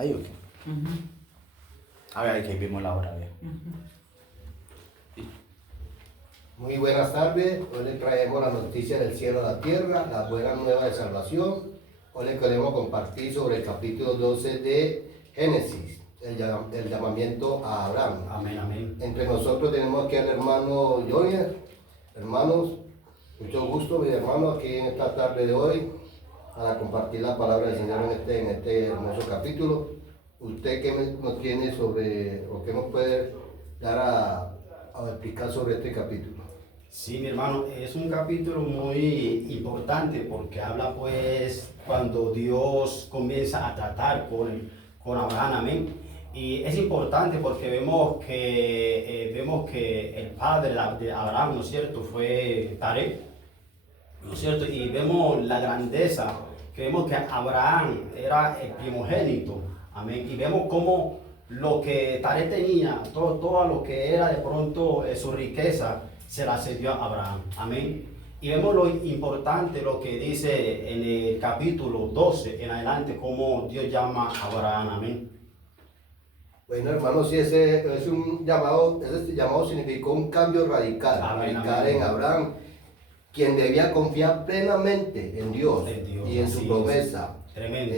Ahí, ok. A ver, ahí que vimos la hora, bien. Muy buenas tardes, hoy les traemos la noticia del cielo a la tierra, la buena nueva de salvación. Hoy les queremos compartir sobre el capítulo 12 de Génesis, el llamamiento a Abraham. Amén, amén. Entre nosotros tenemos aquí al hermano Jonier. Hermanos, mucho gusto, mi hermano, aquí en esta tarde de hoy, para compartir la palabra del Señor en este hermoso capítulo. ¿Usted qué nos tiene sobre, o qué nos puede dar a explicar sobre este capítulo? Sí, mi hermano, es un capítulo muy importante porque habla pues cuando Dios comienza a tratar con Abraham, amén. Y es importante porque vemos que el padre de Abraham, ¿no es cierto?, fue Taré, ¿no es cierto? Y vemos la grandeza, que vemos que Abraham era el primogénito, amén. Y vemos cómo lo que Taré tenía, todo lo que era de pronto su riqueza, se la cedió a Abraham, amén. Y vemos lo importante, lo que dice en el capítulo 12 en adelante, cómo Dios llama a Abraham, amén. Bueno, hermano, sí, ese llamado significó un cambio radical, Amén, radical amén. en Abraham, quien debía confiar plenamente en Dios y en su promesa. Tremendo.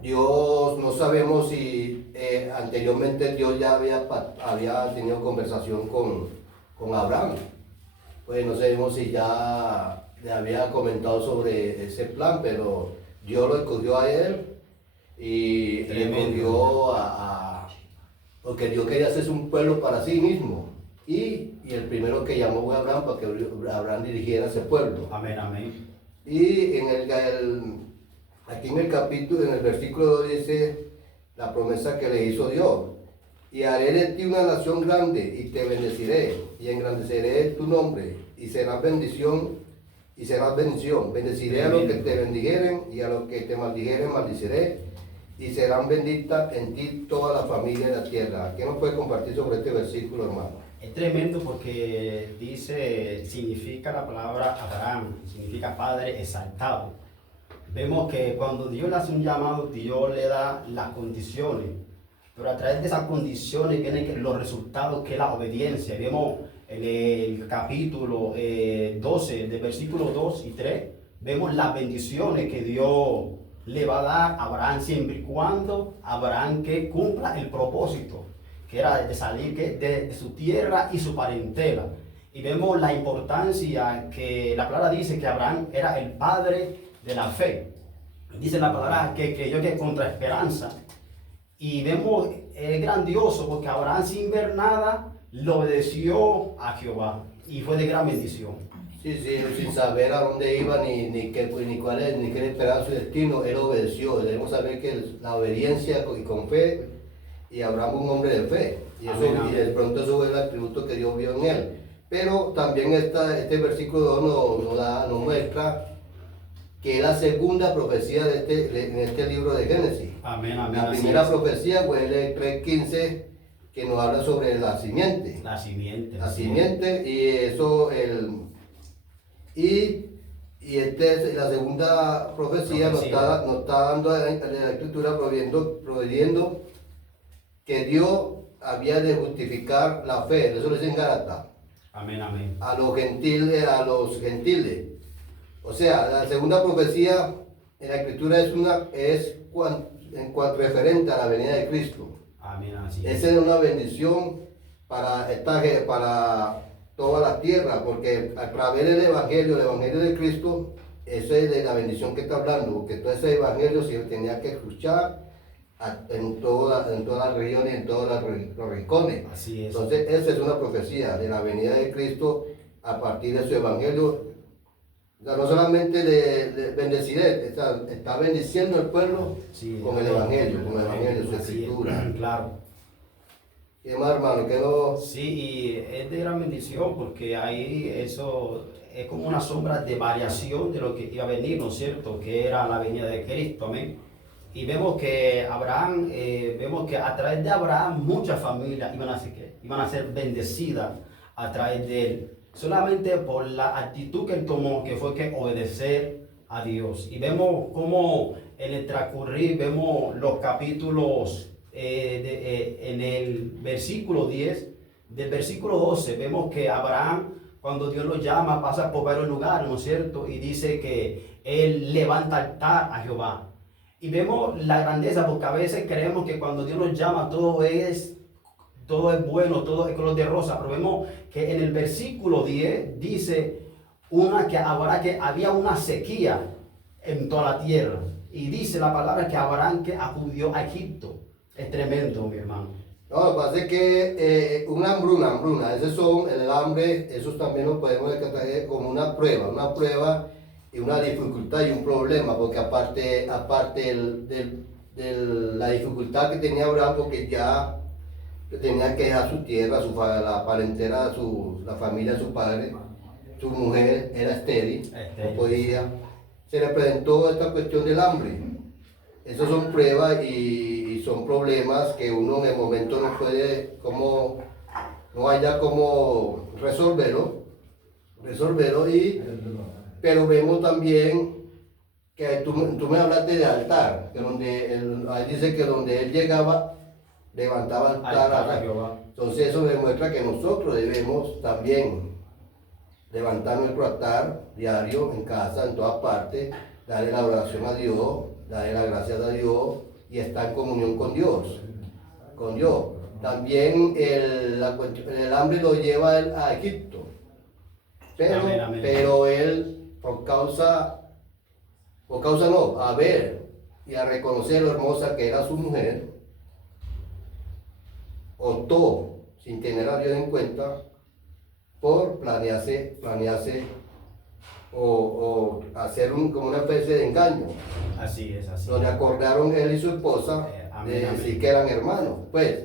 Dios, no sabemos si anteriormente Dios ya había tenido conversación con Abraham. Pues no sabemos si ya le había comentado sobre ese plan, pero Dios lo escogió a él y le escogió porque Dios quería hacerse un pueblo para sí mismo. Y el primero que llamó fue Abraham para que Abraham dirigiera ese pueblo. Amén, amén. Y aquí en el capítulo, en el versículo 2 dice la promesa que le hizo Dios. Y haré de ti una nación grande y te bendeciré y engrandeceré tu nombre y serás bendición y serás bendición. Bendeciré a los que te bendijeren y a los que te maldijeren maldiciré y serán benditas en ti toda la familia de la tierra. ¿Qué nos puede compartir sobre este versículo, hermano? Es tremendo porque dice, significa la palabra Abraham, significa padre exaltado. Vemos que cuando Dios le hace un llamado, Dios le da las condiciones, pero a través de esas condiciones vienen los resultados, que es la obediencia. Vemos en el capítulo 12, de versículos 2 y 3, vemos las bendiciones que Dios le va a dar a Abraham siempre y cuando Abraham que cumpla el propósito, que era de salir de su tierra y su parentela. Y vemos la importancia que la palabra dice que Abraham era el padre de la fe. Dice la palabra que creyó que contra esperanza. Y vemos, es grandioso porque Abraham sin ver nada le obedeció a Jehová y fue de gran bendición. Sí, sin saber a dónde iba ni qué esperaba su destino, él obedeció. Debemos saber que la obediencia y con fe, y Abraham un hombre de fe, y de pronto eso es el atributo que Dios vio en él. Pero también este versículo 2 nos muestra que es la segunda profecía en este libro de Génesis. Amén, amén. La primera profecía fue el 3:15, que nos habla sobre la simiente. La simiente. La simiente, y eso, la segunda profecía nos está dando la escritura proveyendo que Dios había de justificar la fe. Eso lo dice en Gálatas. Amén, amén. A los gentiles. O sea, la segunda profecía en la escritura es en cuanto referente a la venida de Cristo. Amén, así Esa es una bendición para toda la tierra, porque a través del evangelio de Cristo, esa es de la bendición que está hablando, porque todo ese evangelio se tenía que escuchar en todas las regiones y en todos los rincones. Así es. Entonces, esa es una profecía de la venida de Cristo a partir de su evangelio. O sea, no solamente le bendeciré, está bendiciendo al pueblo con el evangelio, su escritura. Claro. ¿Qué más, hermano? Sí, y es de gran bendición porque ahí eso es como una sombra de variación de lo que iba a venir, ¿no es cierto? Que era la venida de Cristo, amén. Y vemos que vemos que a través de Abraham muchas familias iban a ser bendecidas a través de él. Solamente por la actitud que él tomó, que fue que obedecer a Dios. Y vemos cómo en el transcurrir, vemos los capítulos en el versículo 10, del versículo 12, vemos que Abraham, cuando Dios lo llama, pasa por varios lugares, ¿no es cierto? Y dice que él levanta altar a Jehová. Y vemos la grandeza, porque a veces creemos que cuando Dios nos llama todo es bueno, todo es color de rosa, pero vemos que en el versículo 10 dice que ahora que había una sequía en toda la tierra. Y dice la palabra que Abraham que acudió a Egipto. Es tremendo, mi hermano. No, lo que pasa es que una hambruna, esos son el hambre, esos también lo podemos descartar como una prueba y una dificultad y un problema, porque aparte de la dificultad que tenía Abraham, porque ya tenía que dejar su tierra, la parentela, la familia de su padre, su mujer era estéril, no podía, se le presentó esta cuestión del hambre. Esas son pruebas y son problemas que uno en el momento no puede, no haya como resolverlo, pero vemos también que tú me hablaste de altar, que ahí dice que donde él llegaba, levantaba altar a Jehová. Entonces eso demuestra que nosotros debemos también levantar nuestro altar diario en casa, en todas partes, darle la oración a Dios, darle las gracias a Dios y estar en comunión con Dios. También el hambre lo lleva él a Egipto, pero él a ver y a reconocer lo hermosa que era su mujer, optó, sin tener a Dios en cuenta, por planearse o hacer como una especie de engaño. Así es. Donde acordaron él y su esposa de decir que eran hermanos. Pues,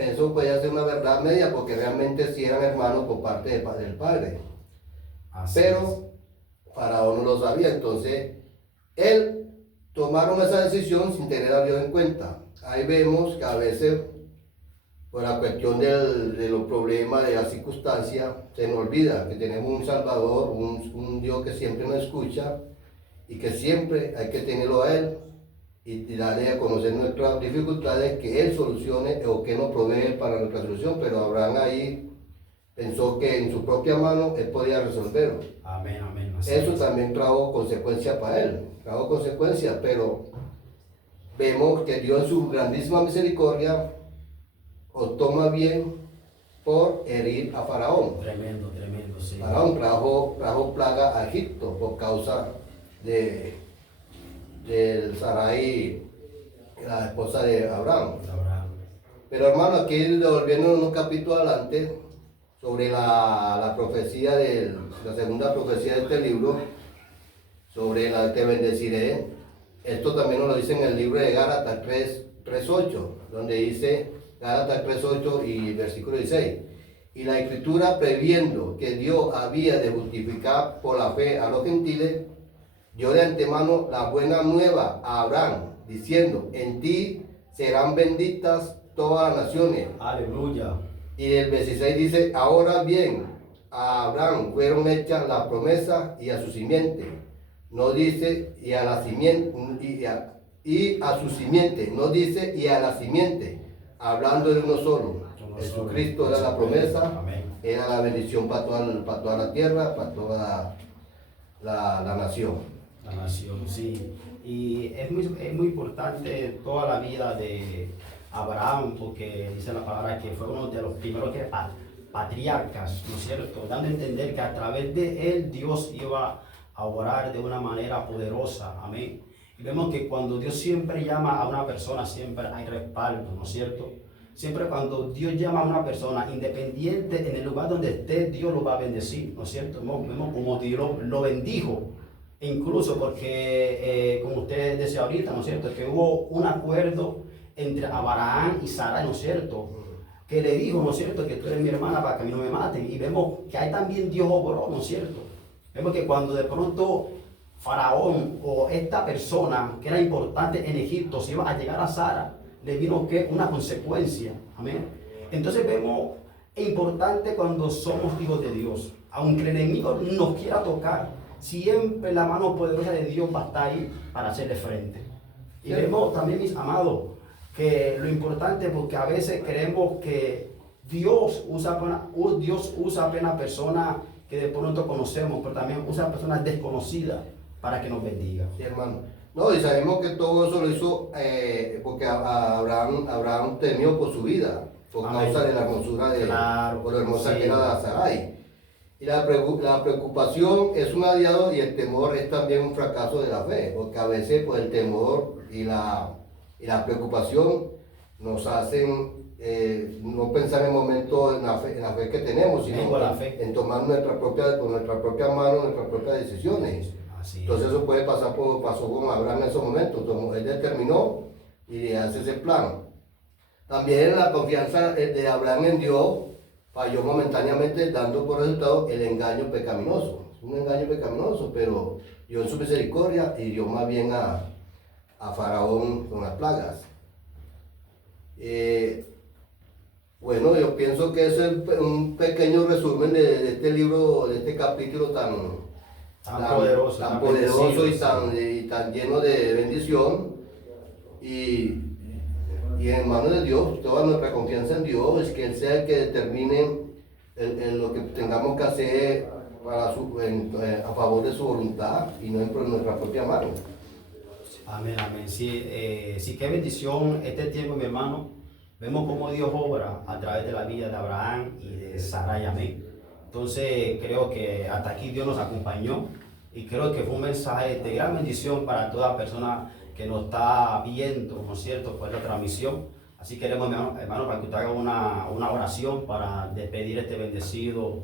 eso puede ser una verdad media, porque realmente sí eran hermanos por parte del padre. Pero Faraón no lo sabía, entonces él tomaron esa decisión sin tener a Dios en cuenta. Ahí vemos que a veces, por la cuestión de los problemas, de las circunstancias, se nos olvida que tenemos un Salvador, un Dios que siempre nos escucha y que siempre hay que tenerlo a Él y darle a conocer nuestras dificultades, que Él solucione o que nos provee para nuestra solución. Pero Abraham ahí pensó que en su propia mano Él podía resolverlo. Amén. Eso también trajo consecuencias para Él, pero vemos que Dios en su grandísima misericordia optó más bien por herir a Faraón. Tremendo, sí. Faraón trajo plaga a Egipto por causa del Sarai, la esposa de Abraham. Pero hermano, aquí devolviéndonos un capítulo adelante sobre la profecía la segunda profecía de este libro, sobre la te bendeciré. Esto también nos lo dice en el libro de Gálatas 3:8, donde dice Gálatas 3:8 y versículo 16. Y la escritura, previendo que Dios había de justificar por la fe a los gentiles, dio de antemano la buena nueva a Abraham, diciendo: en ti serán benditas todas las naciones. Aleluya. Y el 16 dice: ahora bien, a Abraham fueron hechas las promesas y a su simiente. No dice y a la simiente, y a su simiente, no dice y a la simiente, hablando de uno solo. Jesucristo era la promesa, era la bendición para toda la tierra, para toda la nación. La nación, sí. Y es muy importante toda la vida de Abraham, porque dice la palabra que fue uno de los primeros patriarcas, ¿no es cierto? Dando a entender que a través de él Dios iba a orar de una manera poderosa, amén. Y vemos que cuando Dios siempre llama a una persona, siempre hay respaldo, ¿no es cierto? Siempre cuando Dios llama a una persona, independiente en el lugar donde esté, Dios lo va a bendecir, ¿no es cierto? Vemos como Dios lo bendijo, incluso porque, como usted decía ahorita, ¿no es cierto?, que hubo un acuerdo entre Abraham y Sara, ¿no es cierto?, que le dijo, ¿no es cierto?, que tú eres mi hermana para que a mí no me maten. Y vemos que ahí también Dios obró, ¿no es cierto? Vemos que cuando de pronto Faraón o esta persona que era importante en Egipto se iba a llegar a Sara, le vino que una consecuencia, amén. Entonces vemos importante cuando somos hijos de Dios, aunque el enemigo nos quiera tocar, siempre la mano poderosa de Dios va a estar ahí para hacerle frente. Y vemos también, mis amados, que lo importante, porque a veces creemos que Dios usa apenas personas que de pronto conocemos, pero también usa personas desconocidas para que nos bendiga. Sí, hermano. No, y sabemos que todo eso lo hizo porque Abraham temió por su vida, por Amén. causa de la hermosura Claro, por lo hermosa sí. que era Sarai. Y la preocupación es un aliado y el temor es también un fracaso de la fe, porque a veces pues, el temor y la preocupación nos hacen no pensar en el momento en la fe que tenemos, sino Tengo la fe. en tomar con nuestra propia mano, nuestras propias decisiones. Así es. Entonces eso puede pasó con Abraham en esos momentos, como él determinó y hace ese plan. También la confianza de Abraham en Dios falló momentáneamente, dando por resultado el engaño pecaminoso. Es un engaño pecaminoso, pero Dios en su misericordia hirió más bien a Faraón con las plagas. Bueno, yo pienso que ese es un pequeño resumen de este libro, de este capítulo tan poderoso y tan lleno de bendición. Y en manos de Dios, toda nuestra confianza en Dios, es que Él sea el que determine en lo que tengamos que hacer a favor de su voluntad y no en nuestra propia mano. Amén, amén. Sí, sí, qué bendición este tiempo, mi hermano. Vemos cómo Dios obra a través de la vida de Abraham y de Sarai, amén. Entonces, creo que hasta aquí Dios nos acompañó y creo que fue un mensaje de gran bendición para toda persona que nos está viendo, ¿no es cierto?, por esta transmisión. Así queremos, hermano, para que usted haga una oración para despedir este bendecido.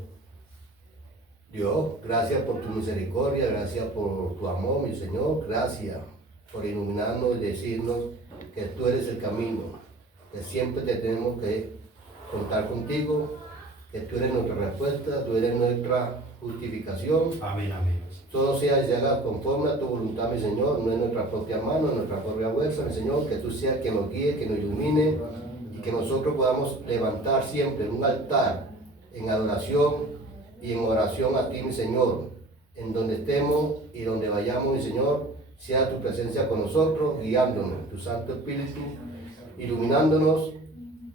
Dios, gracias por tu misericordia, gracias por tu amor, mi Señor, gracias por iluminarnos y decirnos que tú eres el camino, que siempre te tenemos que contar contigo, que tú eres nuestra respuesta, tú eres nuestra justificación. Amén, amén. Todo sea y se haga conforme a tu voluntad, mi Señor, no es nuestra propia mano, no es nuestra propia fuerza, mi Señor, que tú seas quien nos guíe, que nos ilumine y que nosotros podamos levantar siempre un altar en adoración y en oración a ti, mi Señor, en donde estemos y donde vayamos, mi Señor, sea tu presencia con nosotros, guiándonos, tu Santo Espíritu, iluminándonos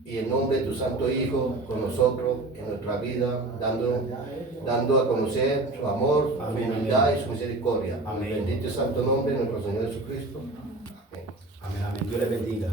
y en nombre de tu Santo Hijo con nosotros en nuestra vida, dando a conocer su amor, Amén, su humildad amén. y su misericordia. Amén. Bendito el santo nombre de nuestro Señor Jesucristo. Amén. Amén, amén. Dios le bendiga.